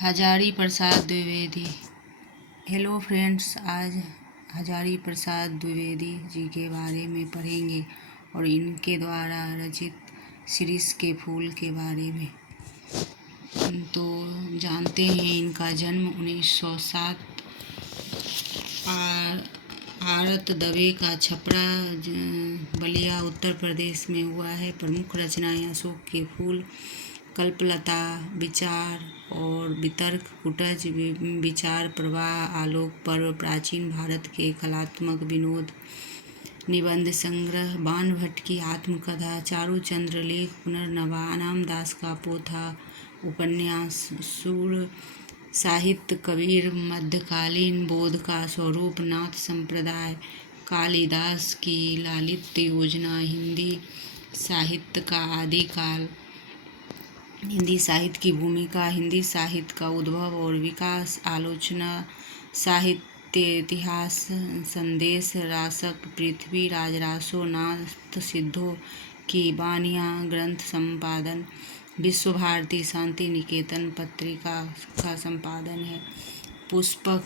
Hazari Prasad Dwivedi. Hello friends, आज हजारी प्रसाद द्विवेदी जी के बारे में पढ़ेंगे और इनके द्वारा रचित शिरीष के फूल के बारे में। तो जानते हैं इनका जन्म 1907 आरत दवे का छपरा बलिया उत्तर प्रदेश में हुआ है। प्रमुख रचनाएं अशोक के फूल, कल्पलता, विचार और वितर्क, कुटज, विचार प्रवाह, आलोक पर्व, प्राचीन भारत के कलात्मक विनोद, निबंध संग्रह, बाण भट्ट की आत्मकथा, चारुचंद्र लेख, पुनर्नवा, अनाम दास का पोथा, उपन्यास, सूर साहित्य, कबीर, मध्यकालीन बोध का स्वरूप, नाथ संप्रदाय, कालिदास की लालित्य योजना, हिंदी साहित्य का आदिकाल, हिंदी साहित्य की भूमिका, हिंदी साहित्य का उद्भव और विकास, आलोचना साहित्य, इतिहास, संदेश रासक, पृथ्वी राज रासो, नाथ सिद्धों की बानियाँ, ग्रंथ संपादन, विश्व भारती शांति निकेतन पत्रिका का संपादन है। पुष्पक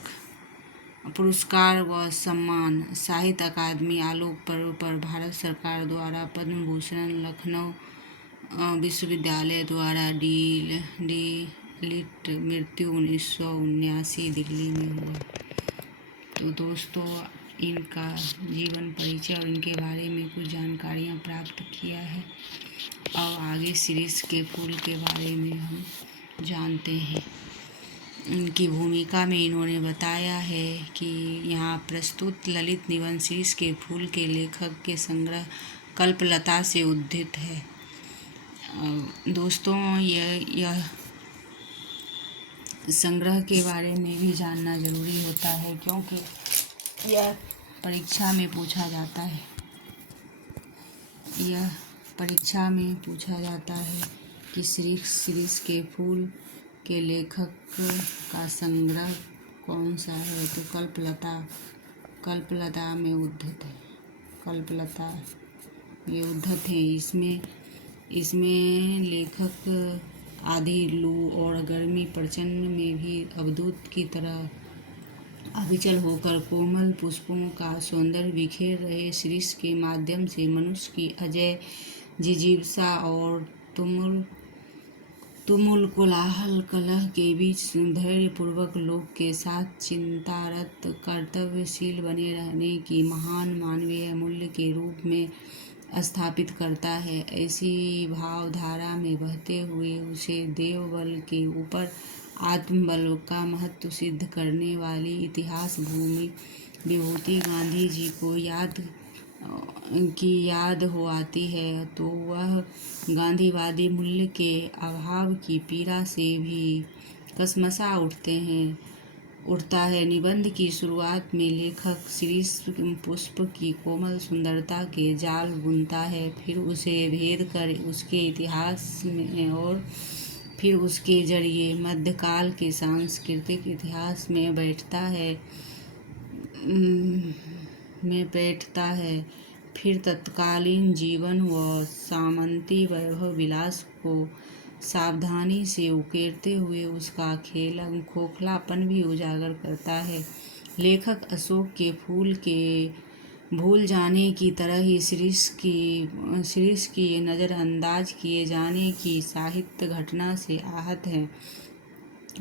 पुरस्कार व सम्मान, साहित्य अकादमी आलोक पर्व पर भारत सरकार द्वारा पद्म भूषण, लखनऊ विश्वविद्यालय द्वारा डी.लिट, मृत्यु 1979 दिल्ली में हुआ। तो दोस्तों, इनका जीवन परिचय और इनके बारे में कुछ जानकारियाँ प्राप्त किया है। और आगे शिरीष के फूल के बारे में हम जानते हैं। इनकी भूमिका में इन्होंने बताया है कि यहाँ प्रस्तुत ललित निबंध शिरीष के फूल के लेखक के संग्रह कल्पलता से उद्धृत है। दोस्तों, यह संग्रह के बारे में भी जानना जरूरी होता है, क्योंकि यह परीक्षा में पूछा जाता है। यह परीक्षा में पूछा जाता है कि शिरीष के फूल के लेखक का संग्रह कौन सा है। तो कल्पलता में उद्धृत है। कल्पलता ये उद्धृत है। इसमें लेखक आधी लू और गर्मी प्रचंड में भी अवधूत की तरह अविचल होकर कोमल पुष्पों का सौंदर्य बिखेर रहे शिरीष के माध्यम से मनुष्य की अजय जिजीविषा और तुमुल कोलाहल कलह के बीच धैर्यपूर्वक लोक के साथ चिंतारत कर्तव्यशील बने रहने की महान मानवीय मूल्य के रूप में स्थापित करता है। ऐसी भावधारा में बहते हुए उसे देवबल के ऊपर आत्मबल का महत्व सिद्ध करने वाली इतिहास भूमि विभूति गांधी जी को याद हो आती है, तो वह गांधीवादी मूल्य के अभाव की पीड़ा से भी कसमसा उठता है। निबंध की शुरुआत में लेखक शिरीष पुष्प की कोमल सुंदरता के जाल बुनता है, फिर उसे भेद कर उसके इतिहास में और फिर उसके जरिए मध्यकाल के सांस्कृतिक इतिहास में बैठता है। फिर तत्कालीन जीवन व सामंती वैभव विलास को सावधानी से उकेरते हुए उसका खोखलापन भी उजागर करता है। लेखक अशोक के फूल के भूल जाने की तरह ही शिरीष की नज़रअंदाज किए जाने की साहित्य घटना से आहत है,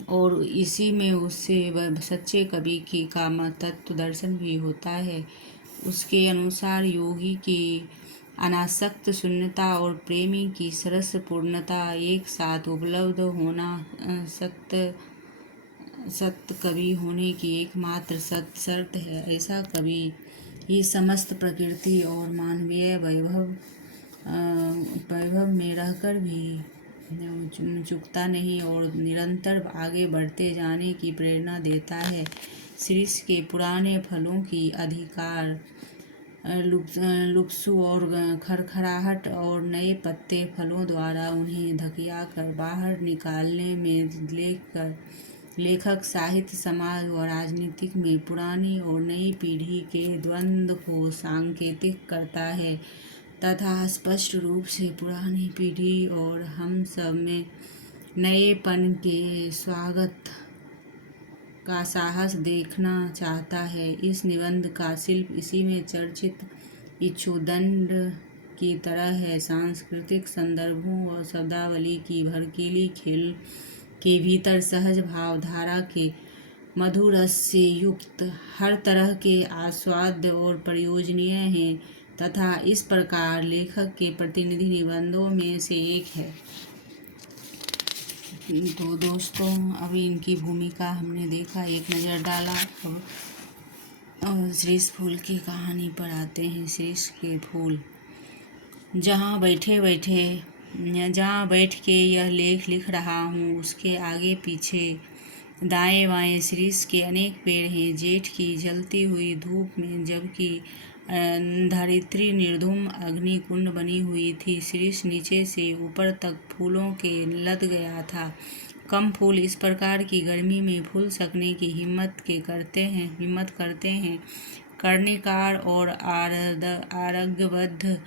और इसी में उससे सच्चे कवि का तत्व दर्शन भी होता है। उसके अनुसार योगी की अनासक्त शून्यता और प्रेमी की सरस पूर्णता एक साथ उपलब्ध होना सत्य कवि होने की एकमात्र शर्त है। ऐसा कवि ही समस्त प्रकृति और मानवीय वैभव में रहकर भी चूकता नहीं और निरंतर आगे बढ़ते जाने की प्रेरणा देता है। शिरीष के पुराने फलों की अधिकार, लुप्सु और खरखराहट और नए पत्ते फलों द्वारा उन्हें धकिया कर बाहर निकालने में लेखक साहित्य, समाज व राजनीतिक में पुरानी और नई पीढ़ी के द्वंद्व को सांकेतिक करता है तथा स्पष्ट रूप से पुरानी पीढ़ी और हम सब में नएपन के स्वागत का साहस देखना चाहता है। इस निबंध का शिल्प इसी में चर्चित इक्षुदंड की तरह है। सांस्कृतिक संदर्भों और शब्दावली की भड़कीली खेल के भीतर सहज भावधारा के मधुर रस से युक्त हर तरह के आस्वाद्य और प्रयोजनीय हैं तथा इस प्रकार लेखक के प्रतिनिधि निबंधों में से एक है। तो दोस्तों, अभी इनकी भूमिका हमने देखा, एक नज़र डाला। अब शीर्ष फूल की कहानी पर आते हैं। शीर्ष के फूल। जहाँ बैठ के यह लेख लिख रहा हूँ उसके आगे पीछे दाएं बाएं शीर्ष के अनेक पेड़ हैं। जेठ की जलती हुई धूप में जबकि धरित्री निर्धूम अग्निकुंड बनी हुई थी, शीर्ष नीचे से ऊपर तक फूलों के लद गया था। कम फूल इस प्रकार की गर्मी में फूल सकने की हिम्मत करते हैं। कर्णिकार और आरग्यबद्ध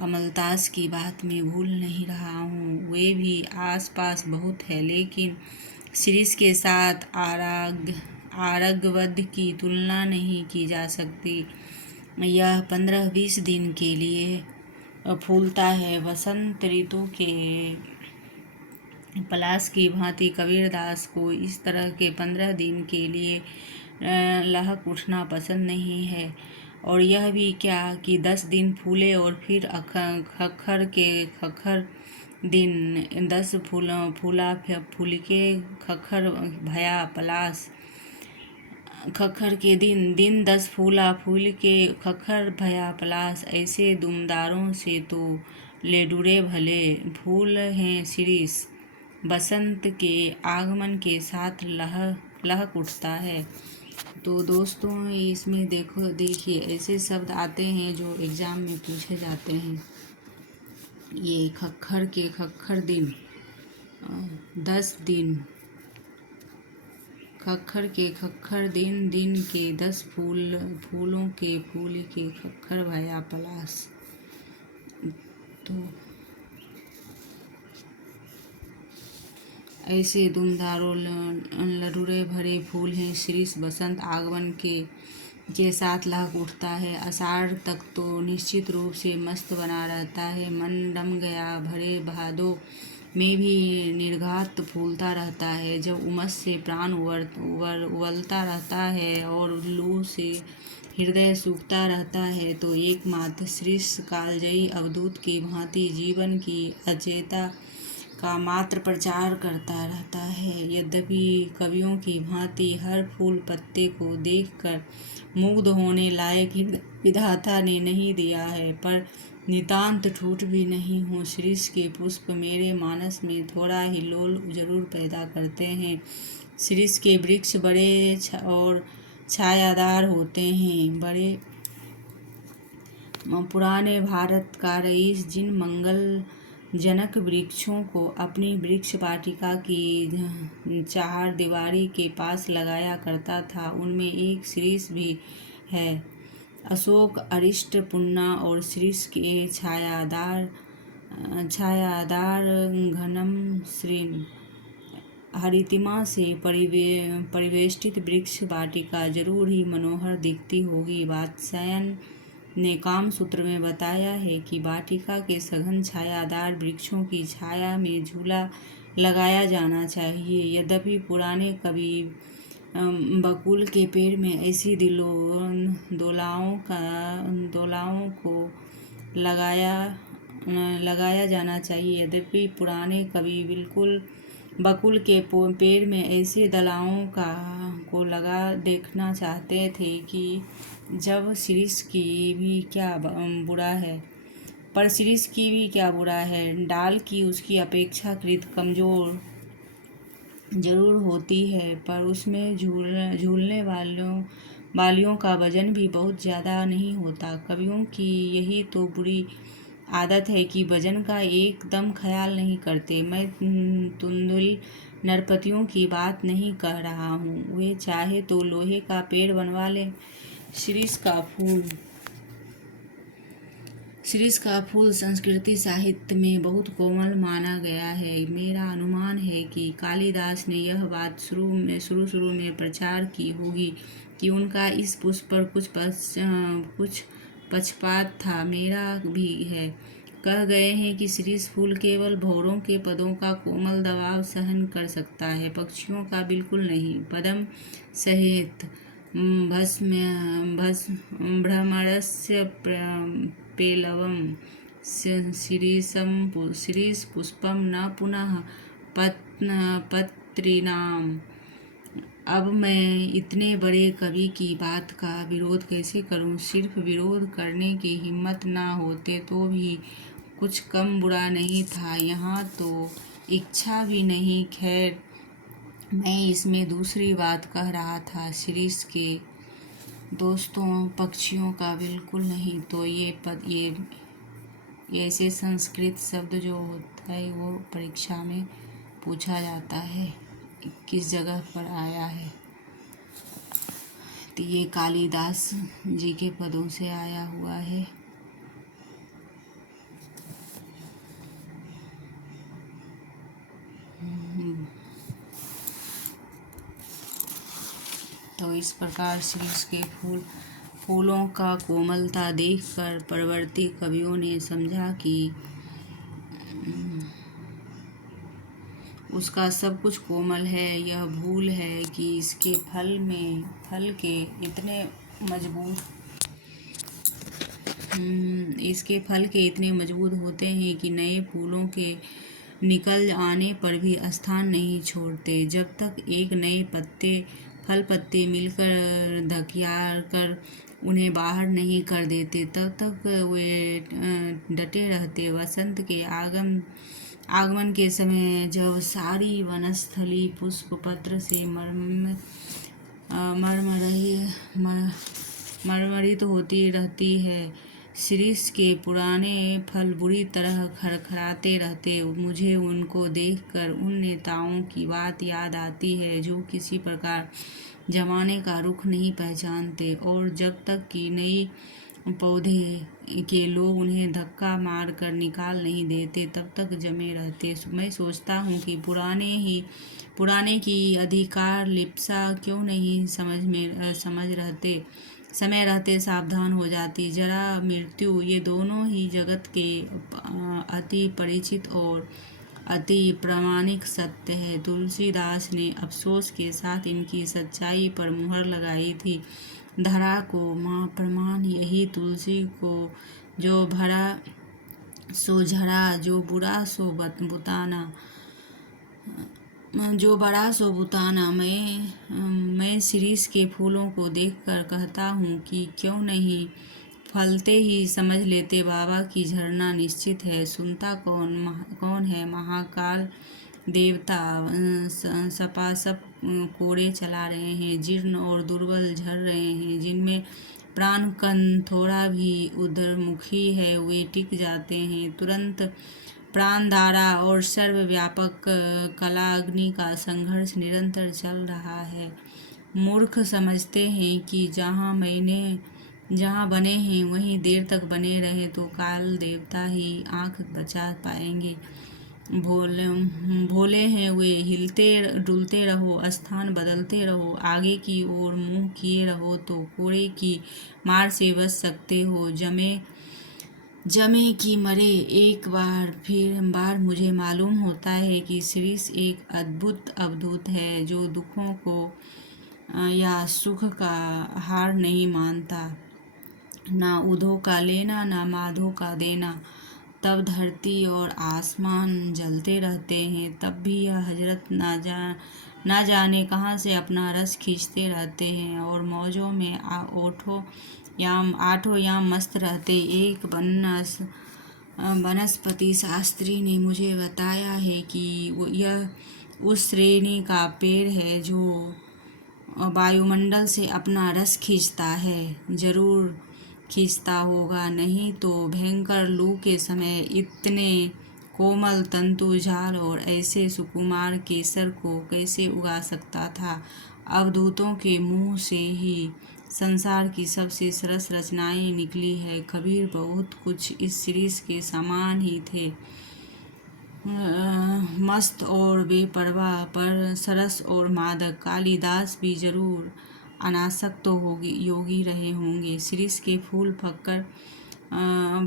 अमलतास की बात मैं भूल नहीं रहा हूँ, वे भी आसपास बहुत है, लेकिन शीर्ष के साथ आरग्यबद्ध की तुलना नहीं की जा सकती। यह 15-20 दिन के लिए फूलता है। वसंत ऋतु के पलाश की भांति कबीरदास को इस तरह के 15 दिन के लिए लहक उठना पसंद नहीं है। और यह भी क्या कि 10 दिन फूले और फिर खक्खर दिन 10 फूला फूलके खक्खर भया पलाश। खक्खर के दिन 10 फूला फूल के खक्खर भया पलाश। ऐसे दुमदारों से तो ले डुरे भले फूल हैं शीर्ष। बसंत के आगमन के साथ लहक उठता है। तो दोस्तों, इसमें देखिए ऐसे शब्द आते हैं जो एग्ज़ाम में पूछे जाते हैं। ये खक्खर दिन 10 दिन, खक्खर दिन के 10 फूलों के फूल के खक्खर भया पलाश। तो ऐसे दुमदारों लडुरे भरे फूल हैं शीर्ष। बसंत आगमन के साथ लहक उठता है। आषाढ़ तक तो निश्चित रूप से मस्त बना रहता है। मन रम गया। भरे भादों में भी निर्घात फूलता रहता है। जब उमस से प्राण उबलता रहता है और लू से हृदय सूखता रहता है, तो एकमात्र शीर्ष कालजयी अवधूत की भांति जीवन की अचेता का मात्र प्रचार करता रहता है। यद्यपि कवियों की भांति हर फूल पत्ते को देखकर मुग्ध होने लायक विधाता ने नहीं दिया है, पर नितांत ठूठ भी नहीं हूँ। शीर्ष के पुष्प मेरे मानस में थोड़ा हिलोल जरूर पैदा करते हैं। शीर्ष के वृक्ष बड़े और छायादार होते हैं। बड़े पुराने भारत का रईस जिन मंगल जनक वृक्षों को अपनी वृक्ष वाटिका की चारदीवारी के पास लगाया करता था, उनमें एक शीर्ष भी है। अशोक, अरिष्ट, पुन्ना और शीर्ष के छायादार घनम श्रीन हरितिमा से परिवेष्टित वृक्ष वाटिका जरूर ही मनोहर दिखती होगी। वात्स्यायन ने कामसूत्र में बताया है कि वाटिका के सघन छायादार वृक्षों की छाया में झूला लगाया जाना चाहिए। यद्यपि पुराने कवि बकुल के पेड़ में ऐसी दोलाओं को लगाया जाना चाहिए। यद्यपि पुराने कवि बकुल के पेड़ में ऐसे दलाओं को लगा देखना चाहते थे कि जब शीर्ष की भी क्या बुरा है। डाल की उसकी अपेक्षाकृत कमजोर जरूर होती है, पर उसमें झूलने वालियों का वजन भी बहुत ज़्यादा नहीं होता। कवियों की यही तो बुरी आदत है कि वजन का एकदम ख्याल नहीं करते। मैं तुंदुल नरपतियों की बात नहीं कह रहा हूँ, वे चाहे तो लोहे का पेड़ बनवा लें। शीर्ष शिरीष का फूल संस्कृत साहित्य में बहुत कोमल माना गया है। मेरा अनुमान है कि कालिदास ने यह बात शुरू में प्रचार की होगी कि उनका इस पुष्प पर कुछ पक्षपात था। मेरा भी है। कह गए हैं कि शिरीष फूल केवल भौरों के पदों का कोमल दबाव सहन कर सकता है, पक्षियों का बिल्कुल नहीं। पदम सहित भ्रमरस्य पेलवम शिरीष पुष्पम न पुनः पत्रिणाम। अब मैं इतने बड़े कवि की बात का विरोध कैसे करूं? सिर्फ विरोध करने की हिम्मत ना होते तो भी कुछ कम बुरा नहीं था। यहाँ तो इच्छा भी नहीं। खैर, मैं इसमें दूसरी बात कह रहा था, शिरीष के दोस्तों, पक्षियों का बिल्कुल नहीं। तो ये ऐसे संस्कृत शब्द जो होता है वो परीक्षा में पूछा जाता है, किस जगह पर आया है। तो ये कालिदास जी के पदों से आया हुआ है। तो इस प्रकार शिरीष के फूलों का कोमलता देखकर परवर्ती कवियों ने समझा कि उसका सब कुछ कोमल है। यह भूल है कि इसके फल के इतने मजबूत होते हैं कि नए फूलों के निकल आने पर भी स्थान नहीं छोड़ते। जब तक एक नए फल पत्ते मिलकर धकियार कर उन्हें बाहर नहीं कर देते, तब तक वे डटे रहते। वसंत के आगमन के समय जब सारी वनस्थली पुष्प पत्र से मरमरित होती रहती है, शिरीष के पुराने फल बुरी तरह खरखराते रहते। मुझे उनको देखकर उन नेताओं की बात याद आती है जो किसी प्रकार जमाने का रुख नहीं पहचानते और जब तक कि नई पौधे के लोग उन्हें धक्का मार कर निकाल नहीं देते तब तक जमे रहते। मैं सोचता हूँ कि पुराने की अधिकार लिप्सा क्यों नहीं समय रहते सावधान हो जाती। जरा मृत्यु, ये दोनों ही जगत के अति परिचित और अति प्रामाणिक सत्य है। तुलसीदास ने अफसोस के साथ इनकी सच्चाई पर मुहर लगाई थी। धरा को माँ प्रमाण यही, तुलसी को जो भरा सो झरा, जो बुरा सो बुताना, जो बड़ा सो बुताना। मैं शिरीष के फूलों को देखकर कहता हूँ कि क्यों नहीं फलते ही समझ लेते बाबा की झरना निश्चित है। सुनता कौन है? महाकाल देवता सपासप कोड़े चला रहे हैं, जीर्ण और दुर्बल झर रहे हैं। जिनमें प्राण कण थोड़ा भी उधरमुखी है वे टिक जाते हैं। तुरंत प्राणधारा और सर्वव्यापक कलाग्नि का संघर्ष निरंतर चल रहा है। मूर्ख समझते हैं कि जहाँ बने हैं वहीं देर तक बने रहे तो काल देवता ही आँख बचा पाएंगे। भोले हैं वे, हिलते डुलते रहो, स्थान बदलते रहो, आगे की ओर मुंह किए रहो तो कोड़े की मार से बच सकते हो। जमे कि मरे, एक बार मुझे मालूम होता है कि शिरीष एक अद्भुत अवधूत है जो दुखों को या सुख का हार नहीं मानता, ना ऊधों का लेना ना माधों का देना। तब धरती और आसमान जलते रहते हैं, तब भी यह हजरत ना जाने कहाँ से अपना रस खींचते रहते हैं और मौजों में आठों याम मस्त रहते। एक वनस्पति शास्त्री ने मुझे बताया है कि यह उस श्रेणी का पेड़ है जो वायुमंडल से अपना रस खींचता है। जरूर खींचता होगा, नहीं तो भयंकर लू के समय इतने कोमल तंतु झाल और ऐसे सुकुमार केसर को कैसे उगा सकता था। अवधूतों के मुंह से ही संसार की सबसे सरस रचनाएं निकली है। कबीर बहुत कुछ इस सीरीज के समान ही थे, मस्त और बेपरवाह, पर सरस और मादक। कालिदास भी जरूर अनासक्त तो योगी रहे होंगे। सीरीज के फूल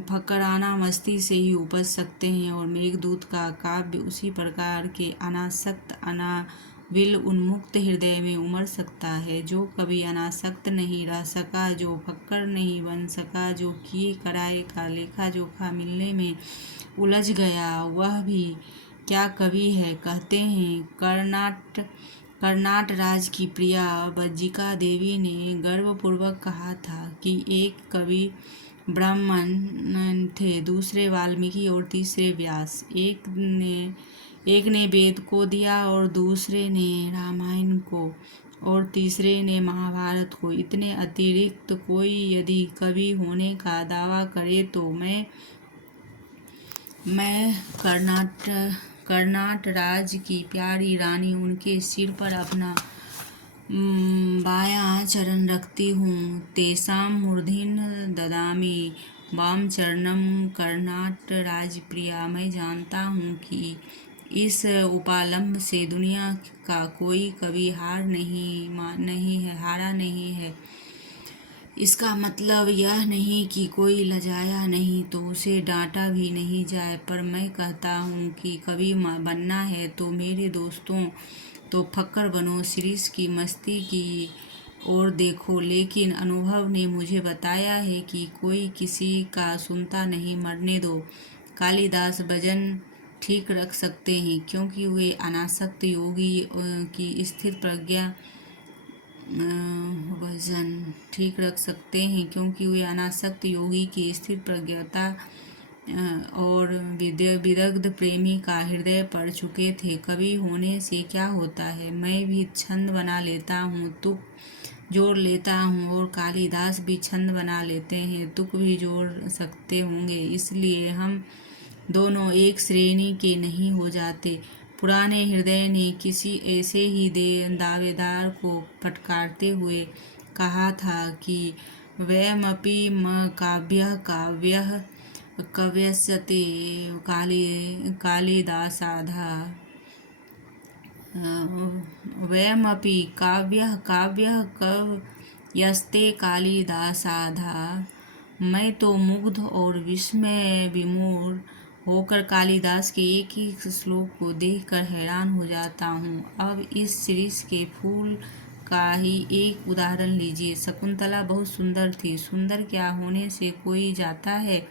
फक्कराना मस्ती से ही उपज सकते हैं, और मेघदूत का काव्य उसी प्रकार के अनासक्त अनाविल उन्मुक्त हृदय में उमड़ सकता है। जो कभी अनासक्त नहीं रह सका, जो फक्कर नहीं बन सका, जो किए कराए का लेखा जोखा मिलने में उलझ गया, वह भी क्या कवि है। कहते हैं कर्नाट राज की प्रिया बज्जिका देवी ने गर्वपूर्वक कहा था कि एक कवि ब्राह्मण थे, दूसरे वाल्मीकि और तीसरे व्यास। एक ने वेद को दिया और दूसरे ने रामायण को और तीसरे ने महाभारत को। इतने अतिरिक्त कोई यदि कवि होने का दावा करे तो मैं कर्नाट राज की प्यारी रानी उनके सिर पर अपना बायां चरण रखती हूँ। तेषां मूर्धनि ददामि वाम चरणम कर्नाट राजप्रिया। मैं जानता हूँ कि इस उपालंब से दुनिया का कोई कवि हारा नहीं है। इसका मतलब यह नहीं कि कोई लजाया नहीं तो उसे डांटा भी नहीं जाए, पर मैं कहता हूँ कि कवि बनना है तो मेरे दोस्तों तो फक्कर बनो, सीरीज की मस्ती की ओर देखो। लेकिन अनुभव ने मुझे बताया है कि कोई किसी का सुनता नहीं। मरने दो। कालिदास वजन ठीक रख सकते हैं क्योंकि वे अनासक्त योगी की स्थिर प्रज्ञा वजन ठीक रख सकते हैं क्योंकि वे अनासक्त योगी की स्थिर प्रज्ञता और विदग्ध प्रेमी का हृदय पढ़ चुके थे। कवि होने से क्या होता है? मैं भी छंद बना लेता हूँ, तुक जोड़ लेता हूँ, और कालिदास भी छंद बना लेते हैं, तुक भी जोड़ सकते होंगे। इसलिए हम दोनों एक श्रेणी के नहीं हो जाते। पुराने हृदय ने किसी ऐसे ही दावेदार को फटकारते हुए कहा था कि वयमपि म काव्यः काव्यः कव्यस्ते कालिदासाधा। वयमपि काव्यः काव्यः कव्यस्ते कालिदासाधा। मैं तो मुग्ध और विस्मय विमूढ़ होकर कालिदास के एक एक श्लोक को देखकर हैरान हो जाता हूँ। अब इस सीरीज के फूल का ही एक उदाहरण लीजिए। शकुंतला बहुत सुंदर थी। सुंदर क्या होने से कोई जाता है?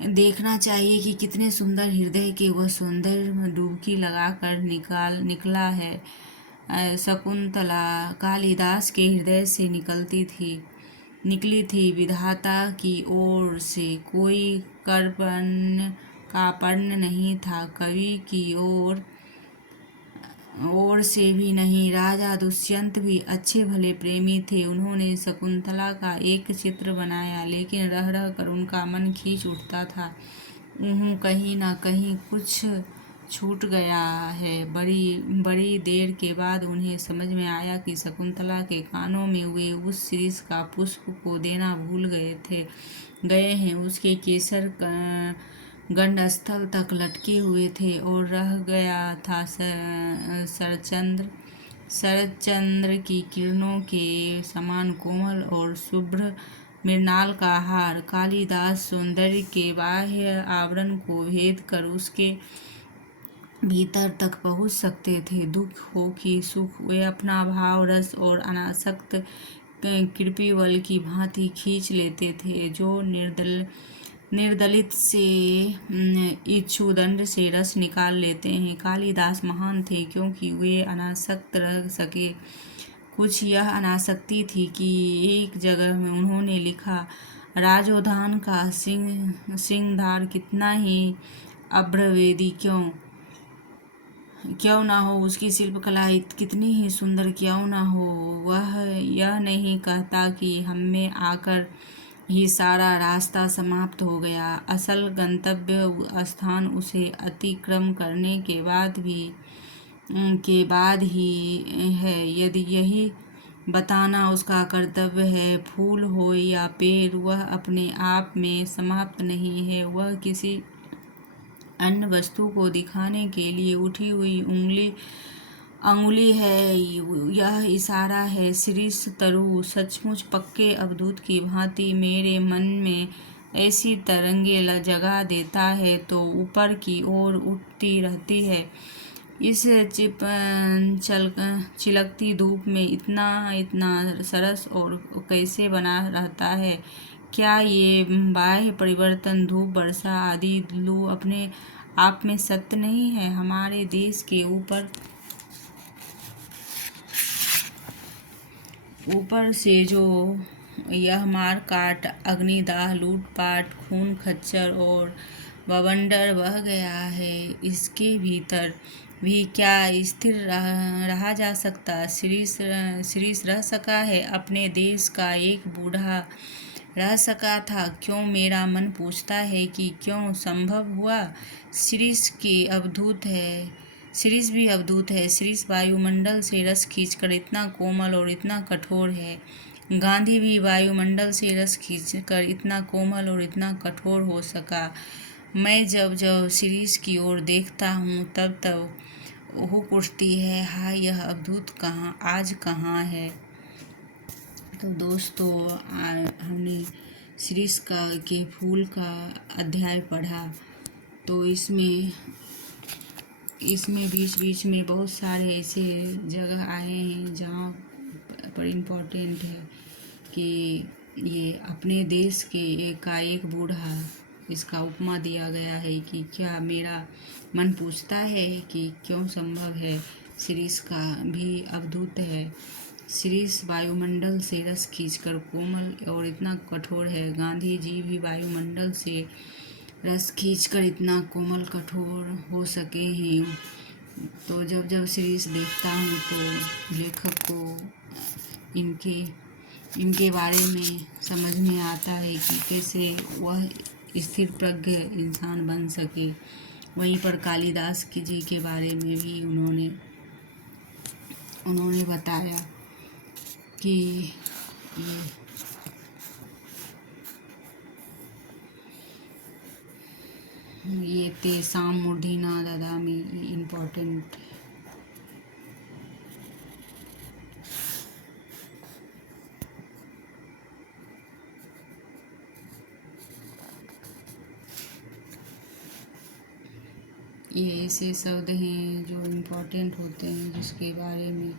देखना चाहिए कि कितने सुंदर हृदय के वह सौंदर्य में डुबकी लगाकर निकला है। शकुंतला कालिदास के हृदय से निकली थी। विधाता की ओर से कोई कार्पण्य नहीं था, कवि की ओर से भी नहीं। राजा दुष्यंत भी अच्छे भले प्रेमी थे। उन्होंने शकुंतला का एक चित्र बनाया, लेकिन रह रह कर उनका मन खींच उठता था। कहीं न कहीं कुछ छूट गया है। बड़ी देर के बाद उन्हें समझ में आया कि शकुंतला के कानों में वे उस शिरीष का पुष्प को देना भूल गए हैं। उसके केसर गंडस्थल तक लटके हुए थे और रह गया था शरच्चंद्र की किरणों के समान कोमल और शुभ्र मृणाल का हार। कालिदास सौंदर्य के बाह्य आवरण को भेद कर उसके भीतर तक पहुँच सकते थे। दुख हो कि सुख, वे अपना भाव रस और अनासक्त कृपिबल की भांति खींच लेते थे, जो निर्दलित से इक्षुदंड से रस निकाल लेते हैं। कालिदास महान थे क्योंकि वे अनासक्त रह सके। कुछ यह अनासक्ति थी कि एक जगह में उन्होंने लिखा, राजोद्यान का सिंहद्वार कितना ही अभ्रवेदी क्यों ना हो, उसकी शिल्पकला कितनी ही सुंदर क्यों ना हो, वह यह नहीं कहता कि हममें आकर ही सारा रास्ता समाप्त हो गया। असल गंतव्य स्थान उसे अतिक्रम करने के बाद ही है। यदि यही बताना उसका कर्तव्य है। फूल हो या पेड़, वह अपने आप में समाप्त नहीं है, वह किसी अन्य वस्तु को दिखाने के लिए उठी हुई अंगुली है। यह इशारा है। शीर्ष तरु सचमुच पक्के अवधूत की भांति मेरे मन में ऐसी तरंगे जगा देता है तो ऊपर की ओर उठती रहती है। इस चिलकती धूप में इतना सरस और कैसे बना रहता है। क्या ये बाह्य परिवर्तन, धूप, वर्षा आदि लू अपने आप में सत्य नहीं है? हमारे देश के ऊपर से जो यह मार काट, अग्निदाह, लूटपाट, खून खच्चर और बवंडर बह गया है, इसके भीतर भी क्या स्थिर रहा जा सकता? शीर्ष रह सका है, अपने देश का एक बूढ़ा रह सका था। क्यों, मेरा मन पूछता है कि क्यों संभव हुआ? शीर्ष भी अवधूत है। शीर्ष वायुमंडल से रस खींचकर इतना कोमल और इतना कठोर है। गांधी भी वायुमंडल से रस खींचकर इतना कोमल और इतना कठोर हो सका। मैं जब जब शीर्ष की ओर देखता हूँ तब तब हुक उठती है, हाय यह अवधूत आज कहाँ है? तो दोस्तों, हमने शीर्ष के फूल का अध्याय पढ़ा। तो इसमें बीच बीच में बहुत सारे ऐसे जगह आए हैं जहाँ पर इम्पोर्टेंट है कि ये अपने देश के एक बूढ़ा, इसका उपमा दिया गया है कि क्या, मेरा मन पूछता है कि क्यों संभव है? शीर्ष का भी अवधूत है। शीर्ष वायुमंडल से रस खींचकर कोमल और इतना कठोर है। गांधी जी भी वायुमंडल से रस खींचकर इतना कोमल कठोर हो सके हैं। तो जब जब शीर्ष देखता हूँ तो लेखक को इनके बारे में समझ में आता है कि कैसे वह स्थिर प्रज्ञ इंसान बन सके। वहीं पर कालिदास जी के बारे में भी उन्होंने बताया कि ये तेषां मूर्धना ददामि इम्पोर्टेंट। ये ऐसे शब्द हैं जो इम्पोर्टेंट होते हैं, जिसके बारे में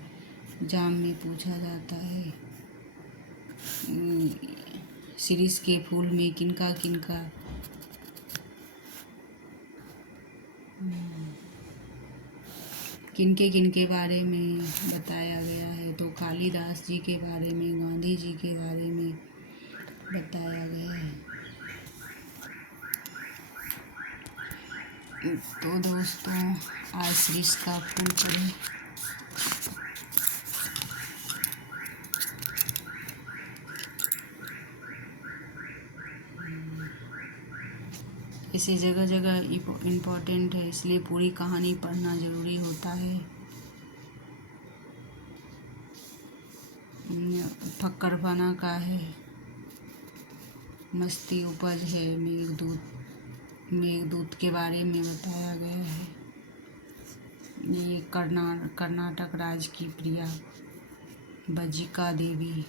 एग्जाम में पूछा जाता है। शीर्ष के फूल में किनका किनके बारे में बताया गया है? तो कालिदास जी के बारे में, गांधी जी के बारे में बताया गया है। तो दोस्तों, आज शीर्ष का फूल पढ़ें। इसे जगह जगह इम्पोर्टेंट है, इसलिए पूरी कहानी पढ़ना ज़रूरी होता है। फक्करपना का है, मस्ती उपज है। मेघदूत के बारे में बताया गया है। ये कर्नाटक राज्य की प्रिया बज्जिका देवी।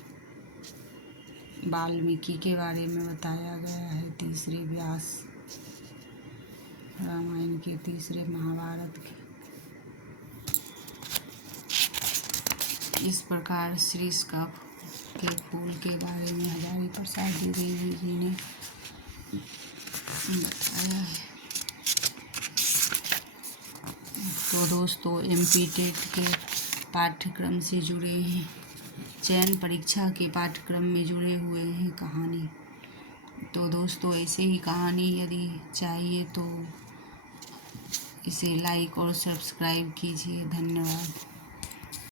वाल्मीकि के बारे में बताया गया है। तीसरे व्यास, रामायण के तीसरे, महाभारत के। इस प्रकार शीर्ष के फूल के बारे में हजारी प्रसाद द्विवेदी जी ने बताया है। तो दोस्तों, MP टेट के पाठ्यक्रम से जुड़े हैं, चयन परीक्षा के पाठ्यक्रम में जुड़े हुए हैं कहानी। तो दोस्तों, ऐसे ही कहानी यदि चाहिए तो इसे लाइक और सब्सक्राइब कीजिए। धन्यवाद।